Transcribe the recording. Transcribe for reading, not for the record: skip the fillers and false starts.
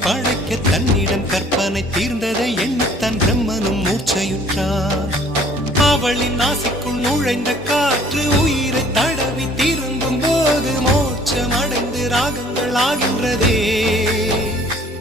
படைக்க தன்னிடம் கற்பனை தீர்ந்ததை எண்ணித்தான் பிரம்மனும் மூர்ச்சையுற்றார். அவளின் ஆசைக்குள் நுழைந்த காற்று உயிரை தடவி திரும்பும் போது மோட்சம் அடைந்து ராகங்கள் ஆகின்றதே.